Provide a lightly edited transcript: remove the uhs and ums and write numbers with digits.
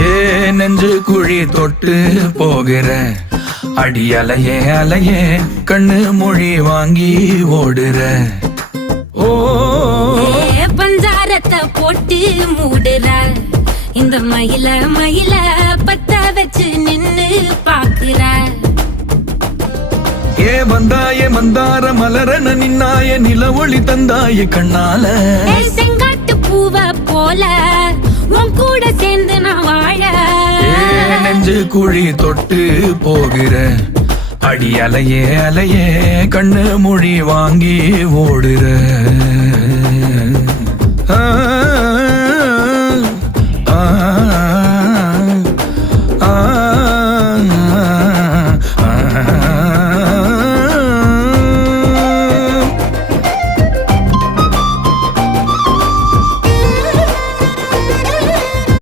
ஏ நெஞ்சு குழி தொட்டு போகிற அடி அலையே அலையே கண்ணு மொழி வாங்கி ஓடுற. ஓ பஞ்சாரத்தை போட்டு மூடுற இந்த மயில மயில பத்த வச்சு நின்னு பாக்குற. ஏ வந்தாய மந்தார மலரன நின்னாய நில ஒளி தந்தாய கண்ணால. செங்காட்டு பூவ போல உன் கூட சேர்ந்து நான் வாழ. நெஞ்சு குழி தொட்டு போகிற அடி அலையே அலையே கண்ணு மொழி வாங்கி ஓடுற.